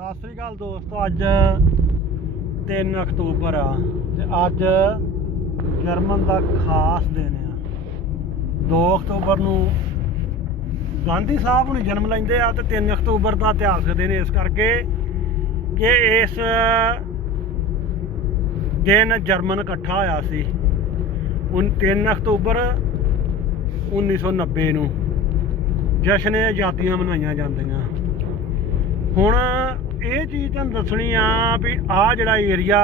ਸਤਿ ਸ੍ਰੀ ਅਕਾਲ ਦੋਸਤੋ, ਅੱਜ 3 ਅਕਤੂਬਰ ਆ ਤੇ ਅੱਜ ਜਰਮਨ ਦਾ ਖਾਸ ਦਿਨ ਆ। 2 ਅਕਤੂਬਰ ਨੂੰ ਗਾਂਧੀ ਸਾਹਿਬ ਨੂੰ ਜਨਮ ਲੈਂਦੇ ਆ ਤੇ 3 ਅਕਤੂਬਰ ਦਾ ਇਤਿਹਾਸਕ ਦਿਨ ਇਸ ਕਰਕੇ ਕਿ ਇਸ ਦਿਨ ਜਰਮਨ ਇਕੱਠਾ ਹੋਇਆ ਸੀ। ਉਨ 3 ਅਕਤੂਬਰ 1990 ਨੂੰ ਜਸ਼ਨ ਆਜ਼ਾਦੀਆਂ ਮਨਾਈਆਂ ਜਾਂਦੀਆਂ। ਹੁਣ ਇਹ ਚੀਜ਼ ਤੁਹਾਨੂੰ ਦੱਸਣੀ ਆ ਵੀ ਆ ਜਿਹੜਾ ਏਰੀਆ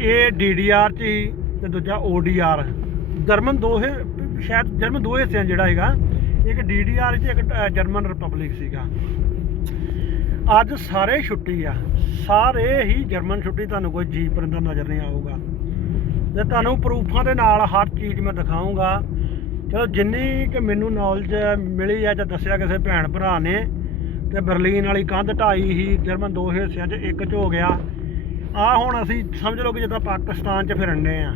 ਇਹ ਡੀਡੀਆਰ ਚ ਹੀ ਤੇ ਦੂਜਾ ਓਡੀਆਰ ਜਰਮਨ ਦੋ ਹੈ ਸ਼ਾਇਦ ਜਰਮਨ ਦੋ ਹਿੱਸਿਆਂ 'ਚ ਜਿਹੜਾ ਹੈਗਾ, ਇੱਕ ਡੀਡੀਆਰ ਚ ਇੱਕ ਜਰਮਨ ਰਿਪਬਲਿਕ ਸੀਗਾ। ਅੱਜ ਸਾਰੇ ਛੁੱਟੀ ਆ। ਸਾਰੇ ਹੀ ਜਰਮਨ ਛੁੱਟੀ ਤੁਹਾਨੂੰ ਕੋਈ ਜੀਪ ਪਰਿੰਦਾ ਨਜ਼ਰ ਨਹੀਂ ਆਊਗਾ। ਤੇ ਤੁਹਾਨੂੰ ਪ੍ਰੂਫਾਂ ਦੇ ਨਾਲ ਹਰ ਚੀਜ਼ ਮੈਂ ਦਿਖਾਊਂਗਾ। ਚਲੋ ਜਿੰਨੀ ਕਿ ਮੈਨੂੰ ਨੌਲੇਜ ਮਿਲੀ ਆ ਜਾਂ ਦੱਸਿਆ ਕਿਸੇ ਭੈਣ ਭਰਾ ਨੇ ਤੇ ਬਰਲੀਨ ਵਾਲੀ ਕੰਧ ਢਾਈ ਹੀ ਜਰਮਨ ਦੋ ਹਿੱਸਿਆਂ 'ਚ ਇੱਕ 'ਚ ਹੋ ਗਿਆ। ਆ ਹੁਣ ਅਸੀਂ ਸਮਝ ਲਓ ਕਿ ਜਿੱਦਾਂ ਪਾਕਿਸਤਾਨ 'ਚ ਫਿਰਨੇ ਆ।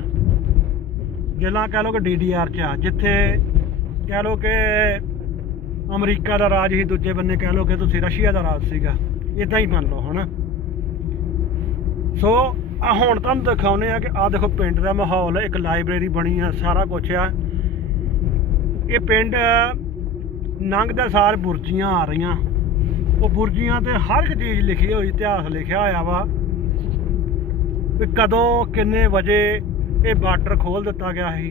ਜਿੱਦਾਂ ਕਹਿ ਲਓ ਕਿ ਡੀਡੀਆਰ 'ਚ ਆ, ਜਿੱਥੇ ਕਹਿ ਲਓ ਕਿ ਅਮਰੀਕਾ ਦਾ ਰਾਜ ਹੀ ਦੂਜੇ ਬੰਨੇ ਕਹਿ ਲਓ ਕਿ ਤੁਸੀਂ ਰਸ਼ੀਆ ਦਾ ਰਾਜ ਸੀਗਾ। ਇਦਾਂ ਹੀ ਮੰਨ ਲਓ ਹਨਾ ਸੋ ਆ ਹੁਣ ਤੁਹਾਨੂੰ ਦਿਖਾਉਨੇ ਆ ਕਿ ਆ ਦੇਖੋ ਪਿੰਡ ਦਾ ਮਾਹੌਲ, ਇੱਕ ਲਾਇਬ੍ਰੇਰੀ ਬਣੀ ਆ, ਸਾਰਾ ਕੁਝ ਆ। ਇਹ ਪਿੰਡ ਲੰਘਦਾ ਸਾਰ ਬੁਰਜੀਆਂ ਆ ਰਹੀਆਂ। ਉਹ ਬੁਰਜੀਆਂ ਤੇ ਹਰ ਇੱਕ ਚੀਜ਼ ਲਿਖੀ ਹੋਈ, ਇਤਿਹਾਸ ਲਿਖਿਆ ਹੋਇਆ ਵਾ ਵੀ ਕਦੋਂ, ਕਿੰਨੇ ਵਜੇ ਇਹ ਬਾਰਡਰ ਖੋਲ ਦਿੱਤਾ ਗਿਆ ਸੀ,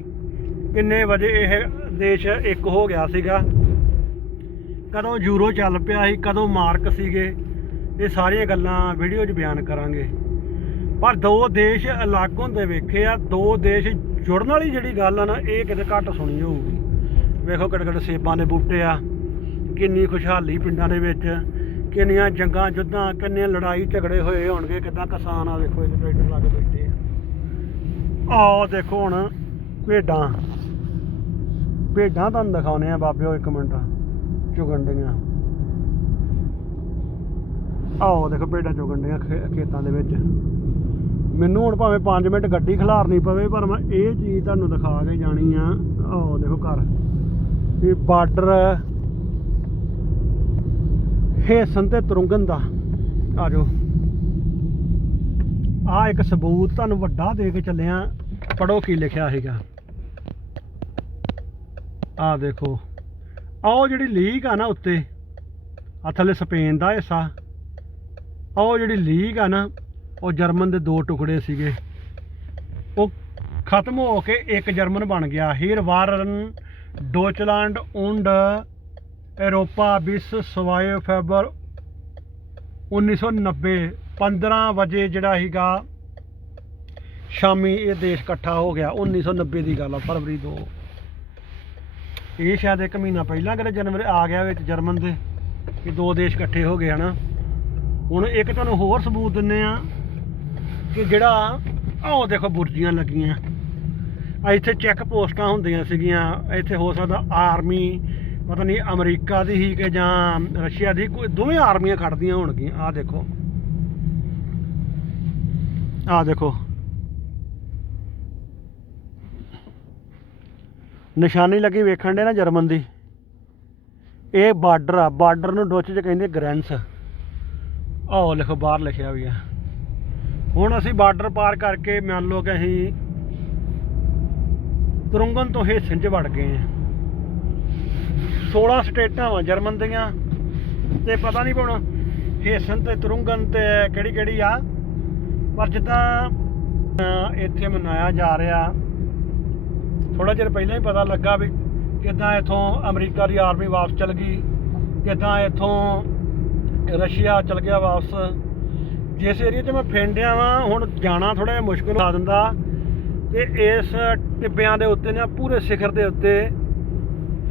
ਕਿੰਨੇ ਵਜੇ ਇਹ ਦੇਸ਼ ਇੱਕ ਹੋ ਗਿਆ ਸੀਗਾ, ਕਦੋਂ ਯੂਰੋ ਚੱਲ ਪਿਆ ਸੀ, ਕਦੋਂ ਮਾਰਕ ਸੀਗੇ, ਇਹ ਸਾਰੀਆਂ ਗੱਲਾਂ ਵੀਡੀਓ 'ਚ ਬਿਆਨ ਕਰਾਂਗੇ। ਪਰ ਦੋ ਦੇਸ਼ ਅਲੱਗ ਹੁੰਦੇ ਵੇਖੇ ਆ, ਦੋ ਦੇਸ਼ ਜੁੜਨ ਵਾਲੀ ਜਿਹੜੀ ਗੱਲ ਆ ਨਾ, ਇਹ ਕਿਤੇ ਘੱਟ ਸੁਣੀ ਹੋਊਗੀ। ਵੇਖੋ ਕਿਹੜੇ ਕਿਹੜੇ ਸੇਬਾਂ ਦੇ ਬੂਟੇ ਆ। ਕਿੰਨੀ ਖੁਸ਼ਹਾਲੀ ਪਿੰਡਾਂ ਦੇ ਵਿੱਚ, ਕਿੰਨੀਆਂ ਜੰਗਾਂ ਜੁੱਧਾਂ, ਕਿੰਨੇ ਲੜਾਈ ਝਗੜੇ ਹੋਏ ਹੋਣਗੇ, ਕਿੱਦਾਂ ਕਿਸਾਨ ਆ ਦੇਖੋ ਇੱਥੇ ਟਰੈਕਟਰ ਲਾ ਕੇ ਬੈਠੇ ਆ। ਆਹ ਦੇਖੋ ਹੁਣ ਭੇਡਾਂ। ਭੇਡਾਂ ਤੁਹਾਨੂੰ ਦਿਖਾਉਨੇ ਆ ਬਾਬਿਓ, ਇੱਕ ਮਿੰਟ। ਚੁਗਣ ਡੀਆਂ ਆਓ ਦੇਖੋ ਭੇਡਾਂ ਚੁਗਣ ਡੀਆਂ ਖੇ- ਖੇਤਾਂ ਦੇ ਵਿੱਚ। ਮੈਨੂੰ ਹੁਣ ਭਾਵੇਂ 5 ਮਿੰਟ ਗੱਡੀ ਖਿਲਾਰਨੀ ਪਵੇ, ਪਰ ਮੈਂ ਇਹ ਚੀਜ਼ ਤੁਹਾਨੂੰ ਦਿਖਾ ਕੇ ਜਾਣੀ ਆ। ਆਓ ਦੇਖੋ ਘਰ। ਇਹ ਬਾਰਡਰ ਹੇਸਨ ਤੇ ਤੁਰੰਗਨ ਦਾ, ਆ ਜਾਓ। ਆ ਇੱਕ ਸਬੂਤ ਤੁਹਾਨੂੰ ਵੱਡਾ ਦੇ ਕੇ ਚੱਲਿਆ ਪੜੋ ਕੀ ਲਿਖਿਆ ਹੈਗਾ। ਆ ਦੇਖੋ ਆਓ ਜਿਹੜੀ ਲੀਗ ਆ ਨਾ ਉੱਤੇ, ਆ ਥੱਲੇ ਸਪੇਨ ਦਾ ਹਿੱਸਾ ਆਓ ਜਿਹੜੀ ਲੀਗ ਆ ਨਾ, ਉਹ ਜਰਮਨ ਦੇ ਦੋ ਟੁਕੜੇ ਸੀਗੇ। ਉਹ ਖਤਮ ਹੋ ਕੇ ਇੱਕ ਜਰਮਨ ਬਣ ਗਿਆ। ਹੀਰ ਵਾਰਨ ਡੋਚਲੈਂਡ und ਯੂਰੋਪਾ ਬਿਸ ਸਵਾਏ ਫੈਬਰ 1990 15 ਵਜੇ ਜਿਹੜਾ ਸੀਗਾ, ਸ਼ਾਮੀ ਇਹ ਦੇਸ਼ ਇਕੱਠਾ ਹੋ ਗਿਆ 1990 ਦੀ ਗੱਲ ਆ, ਫਰਵਰੀ 2 ਇਹ ਸ਼ਾਇਦ ਇੱਕ ਮਹੀਨਾ ਪਹਿਲਾਂ ਕਦੇ ਜਨਵਰੀ ਆ ਗਿਆ ਵਿੱਚ ਜਰਮਨ ਦੇ ਕਿ ਦੋ ਦੇਸ਼ ਇਕੱਠੇ ਹੋ ਗਏ, ਹਨਾ। ਹੁਣ ਇੱਕ ਤੁਹਾਨੂੰ ਹੋਰ ਸਬੂਤ ਦਿੰਨੇ ਆ ਕਿ ਜਿਹੜਾ, ਆਹ ਦੇਖੋ ਬੁਰਜੀਆਂ ਲੱਗੀਆਂ। ਇੱਥੇ ਚੈੱਕ ਪੋਸਟਾਂ ਹੁੰਦੀਆਂ ਸੀਗੀਆਂ, ਇੱਥੇ ਹੋ ਸਕਦਾ ਆਰਮੀ ਪਤਾ ਨਹੀਂ, ਅਮਰੀਕਾ ਦੀ ਹੀ ਕਿ ਜਾਂ ਰਸ਼ੀਆ ਦੀ, ਕੋਈ ਦੋਵੇਂ ਆਰਮੀਆਂ ਖੜਦੀਆਂ ਹੋਣਗੀਆਂ। ਆਹ ਦੇਖੋ। ਆਹ ਦੇਖੋ। ਨਿਸ਼ਾਨੀ ਲੱਗੀ ਵੇਖਣ ਦੇ ਨਾ ਜਰਮਨ ਦੀ। ਇਹ ਬਾਰਡਰ ਆ। ਬਾਰਡਰ ਨੂੰ ਡੋਚ ਚ ਕਹਿੰਦੇ ਗ੍ਰੈਂਸ। ਆਹ ਲਿਖੋ, ਬਾਹਰ ਲਿਖਿਆ ਵੀ ਆ। ਹੁਣ ਅਸੀਂ ਬਾਰਡਰ ਪਾਰ ਕਰਕੇ ਮੰਨ ਲਓ ਕਿ ਅਸੀਂ ਤੁਰੰਗਨ ਤੋਂ ਹਿੱਸਨ ਚ ਵੜ ਗਏ ਆ 16 ਸਟੇਟਾਂ ਵਾ, ਜਰਮਨ ਦੀਆਂ। ਤੇ ਪਤਾ ਨਹੀਂ ਹੁਣ ਹੇਸਨ ਤੇ ਤੁਰੰਗਨ ਤੇ ਕਿਹੜੀ ਕਿਹੜੀ ਆ। ਪਰ ਜਿੱਦਾਂ ਇੱਥੇ ਮਨਾਇਆ ਜਾ ਰਿਹਾ ਥੋੜਾ ਚਿਰ ਪਹਿਲਾਂ ਹੀ ਪਤਾ ਲੱਗਾ ਵੀ ਕਿਦਾਂ ਇੱਥੋਂ ਅਮਰੀਕਾ ਦੀ ਆਰਮੀ ਵਾਪਸ ਚਲ ਗਈ, ਕਿਦਾਂ ਇੱਥੋਂ ਰਸ਼ੀਆ ਚਲ ਗਿਆ ਵਾਪਸ। ਜਿਸ ਏਰੀਆ 'ਚ ਮੈਂ ਫਿੰਡਿਆ ਵਾਂ, ਹੁਣ ਜਾਣਾ ਥੋੜਾ ਜਿਹਾ ਮੁਸ਼ਕਲ ਆ ਦਿੰਦਾ ਤੇ ਇਸ ਟਿੱਬਿਆਂ ਦੇ ਉੱਤੇ ਨਾ ਪੂਰੇ ਸਿਖਰ ਦੇ ਉੱਤੇ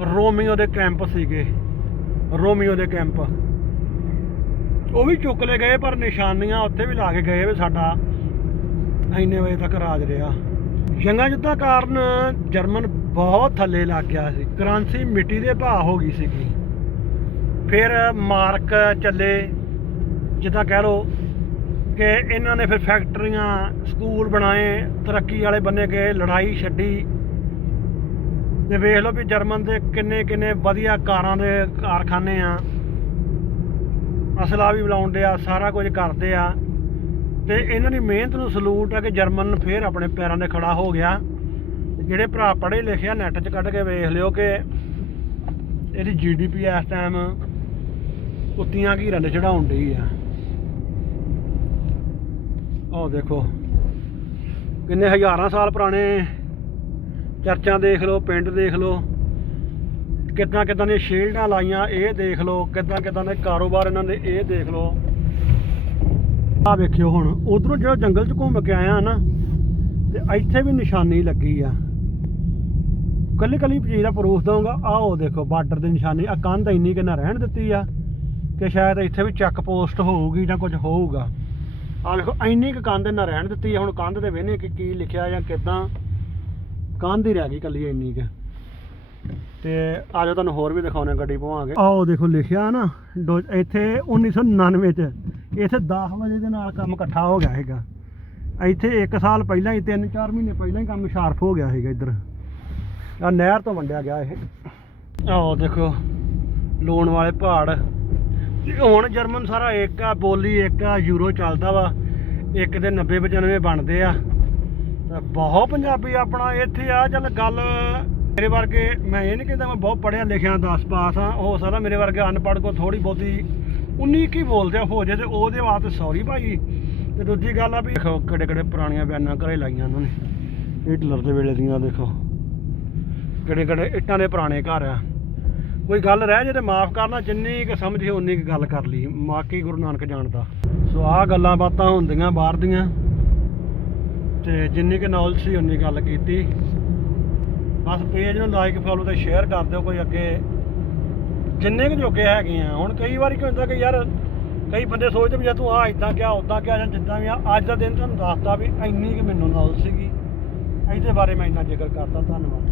ਰੋਮੀਓ ਦੇ ਕੈਂਪ ਸੀਗੇ। ਰੋਮੀਓ ਦੇ ਕੈਂਪ। ਉਹ ਵੀ ਚੁੱਕ ਲਏ ਗਏ, ਪਰ ਨਿਸ਼ਾਨੀਆਂ ਉੱਥੇ ਵੀ ਲਾ ਕੇ ਗਏ ਵੀ ਸਾਡਾ ਇੰਨੇ ਵਜੇ ਤੱਕ ਰਾਜ ਰਿਹਾ। ਜੰਗਾਂ ਯੁੱਧਾਂ ਕਾਰਨ ਜਰਮਨ ਬਹੁਤ ਥੱਲੇ ਲੱਗ ਗਿਆ ਸੀ। ਕਰੰਸੀ ਮਿੱਟੀ ਦੇ ਭਾਅ ਹੋ ਗਈ ਸੀਗੀ। ਫਿਰ ਮਾਰਕ ਚੱਲੇ, ਜਿੱਦਾਂ ਕਹਿ ਲਓ ਕਿ ਇਹਨਾਂ ਨੇ ਫਿਰ ਫੈਕਟਰੀਆਂ, ਸਕੂਲ ਬਣਾਏ, ਤਰੱਕੀ ਵਾਲੇ ਬੰਨੇ ਗਏ, ਲੜਾਈ ਛੱਡੀ। ਤੇ ਵੇਖ ਲਓ ਵੀ ਜਰਮਨ ਦੇ ਕਿੰਨੇ ਕਿੰਨੇ ਵਧੀਆ ਕਾਰਾਂ ਦੇ ਕਾਰਖਾਨੇ ਆ। ਅਸਲਾ ਵੀ ਬੁਲਾਉਂਦੇ ਆ, ਸਾਰਾ ਕੁਝ ਕਰਦੇ ਆ। ਤੇ ਇਹਨਾਂ ਦੀ ਮਿਹਨਤ ਨੂੰ ਸਲੂਟ ਆ ਕਿ ਜਰਮਨ ਫੇਰ ਆਪਣੇ ਪੈਰਾਂ ਤੇ ਖੜਾ ਹੋ ਗਿਆ। ਜਿਹੜੇ ਭਰਾ ਪੜ੍ਹੇ ਲਿਖੇ ਆ ਨੈਟ 'ਚ ਕੱਢ ਕੇ ਵੇਖ ਲਿਓ ਕਿ ਇਹਦੀ ਜੀਡੀਪੀ ਇਸ ਟਾਈਮ ਕੁੱਤੀਆਂ ਘੀਰਾਂ ਦੇ ਚੜਾਉਣ ਡਈ ਆ। ਆਹ ਦੇਖੋ, ਕਿੰਨੇ ਹਜ਼ਾਰਾਂ ਸਾਲ ਪੁਰਾਣੇ ਚਰਚਾਂ ਦੇਖ ਲਓ, ਪਿੰਡ ਦੇਖ ਲਓ, ਕਿੱਦਾਂ ਕਿੱਦਾਂ ਦੀਆਂ ਸ਼ੀਲਡਾਂ ਲਾਈਆਂ, ਇਹ ਦੇਖ ਲਓ, ਕਿੱਦਾਂ ਕਿੱਦਾਂ ਦੇ ਕਾਰੋਬਾਰ ਇਹਨਾਂ ਦੇ, ਇਹ ਦੇਖ ਲਓ। ਆ ਵੇਖਿਓ ਹੁਣ, ਉਧਰੋਂ ਜਿਹੜਾ ਜੰਗਲ 'ਚ ਘੁੰਮ ਕੇ ਆਇਆ ਨਾ, ਤੇ ਇੱਥੇ ਵੀ ਨਿਸ਼ਾਨੀ ਲੱਗੀ ਆ। ਕੱਲੀ ਕੱਲੀ ਚੀਜ਼ ਦਾ ਪ੍ਰੂਫ ਦਊਂਗਾ ਆਓ ਦੇਖੋ, ਬਾਰਡਰ ਦੀ ਨਿਸ਼ਾਨੀ ਆ ਕੰਧ ਇੰਨੀ ਕਿ ਨਾ ਰਹਿਣ ਦਿੱਤੀ ਆ, ਕਿ ਸ਼ਾਇਦ ਇੱਥੇ ਵੀ ਚੈੱਕ ਪੋਸਟ ਹੋਊਗੀ ਜਾਂ ਕੁਝ ਹੋਊਗਾ। ਆ ਦੇਖੋ ਇੰਨੀ ਕੁ ਕੰਧ ਨਾ ਰਹਿਣ ਦਿੱਤੀ ਆ, ਹੁਣ ਕੰਧ ਦੇ ਵੇਨੇ ਕਿ, ਕੀ ਲਿਖਿਆ ਜਾਂ ਕਿਦਾਂ। ਕੰਧ ਹੀ ਰਹਿ ਗਈ ਕੱਲੀ ਇੰਨੀ ਕੁ। ਤੇ ਆ ਜਾਓ ਤੁਹਾਨੂੰ ਹੋਰ ਵੀ ਦਿਖਾਉਣੇ ਗੱਡੀ ਪਵਾਵਾਂਗੇ ਆਓ ਦੇਖੋ ਲਿਖਿਆ ਨਾ ਇੱਥੇ 1999 ਚ। ਇੱਥੇ 10 ਵਜੇ ਦੇ ਨਾਲ ਕੰਮ ਇਕੱਠਾ ਹੋ ਗਿਆ ਹੈਗਾ ਇੱਥੇ 1 ਸਾਲ ਪਹਿਲਾਂ ਹੀ 3-4 ਮਹੀਨੇ ਪਹਿਲਾਂ ਹੀ ਕੰਮ ਸ਼ਾਰਪ ਹੋ ਗਿਆ ਹੈਗਾ ਇੱਧਰ। ਆ ਨਹਿਰ ਤੋਂ ਵੰਡਿਆ ਗਿਆ ਇਹ। ਆਓ ਦੇਖੋ ਲੋਨ ਵਾਲੇ ਪਹਾੜ। ਹੁਣ ਜਰਮਨ ਸਾਰਾ ਇੱਕ ਆ ਬੋਲੀ ਇੱਕ ਆ ਯੂਰੋ ਚੱਲਦਾ ਵਾ। ਇੱਕ ਦੇ 90 95 ਬਣਦੇ ਆ। ਬਹੁਤ ਪੰਜਾਬੀ ਆਪਣਾ ਇੱਥੇ ਆ, ਚੱਲ ਗੱਲ ਮੇਰੇ ਵਰਗੇ, ਮੈਂ ਇਹ ਨਹੀਂ ਕਹਿੰਦਾ ਮੈਂ ਬਹੁਤ ਪੜ੍ਹਿਆ ਲਿਖਿਆ 10 ਪਾਸ ਆ, ਹੋ ਸਕਦਾ ਮੇਰੇ ਵਰਗੇ ਅਨਪੜ੍ਹ ਕੋ ਥੋੜੀ ਬਹੁਤੀ 19 ਕੀ ਬੋਲਦੇ ਆ ਹੋ ਜੇ ਤੇ ਉਹਦੇ ਵਾਸਤੇ ਸੌਰੀ ਭਾਈ। ਤੇ ਦੂਜੀ ਗੱਲ ਆ ਵੀ ਦੇਖੋ ਕਿਹੜੇ ਕਿਹੜੇ ਪੁਰਾਣੀਆਂ ਬਿਆਨਾਂ ਘਰੇ ਲਾਈਆਂ ਉਹਨਾਂ ਨੇ। ਹਿਟਲਰ ਦੇ ਵੇਲੇ ਦੀਆਂ ਦੇਖੋ। ਕਿਹੜੇ ਕਿਹੜੇ ਇੱਟਾਂ ਦੇ ਪੁਰਾਣੇ ਘਰ ਆ। ਕੋਈ ਗੱਲ ਰਹਿ ਜੇ ਤੇ ਮਾਫ ਕਰਨਾ, ਜਿੰਨੀ ਕਿ ਸਮਝੇ ਉਨੀ ਕੁ ਗੱਲ ਕਰ ਲਈ। ਮਾਕੀ ਗੁਰੂ ਨਾਨਕ ਜਾਣਦਾ। ਸੋ ਆਹ ਗੱਲਾਂ ਬਾਤਾਂ ਹੁੰਦੀਆਂ ਬਾਹਰ ਦੀਆਂ। ਤੇ ਜਿੰਨੀ ਕਿ ਨੌਲੇਜ ਸੀ ਉਨੀ ਗੱਲ ਕੀਤੀ। ਬਸ ਪੇਜ ਨੂੰ ਲਾਈਕ ਫੋਲੋ ਤੇ ਸ਼ੇਅਰ ਕਰ ਦਿਓ ਕੋਈ ਅੱਗੇ। ਜਿੰਨੇ ਕੁ ਜੋਗੇ ਹੈਗੇ ਆ, ਹੁਣ ਕਈ ਵਾਰੀ ਕੀ ਹੁੰਦਾ ਕਿ ਯਾਰ ਕਈ ਬੰਦੇ ਸੋਚਦੇ ਵੀ ਜੇ ਤੂੰ ਆ ਇਦਾਂ ਕਿਹਾ ਉਦਾਂ ਕਿਹਾ ਜਾਂ ਜਿੱਦਾਂ ਵੀ ਆ, ਅੱਜ ਦਾ ਦਿਨ ਤੁਹਾਨੂੰ ਦੱਸਦਾ ਵੀ ਇੰਨੀ ਕਿ ਮੈਨੂੰ ਨੌਲੇਜ ਸੀਗੀ। ਇਹਦੇ ਬਾਰੇ ਮੈਂ ਇੰਨਾ ਜ਼ਿਕਰ ਕਰਦਾ, ਧੰਨਵਾਦ।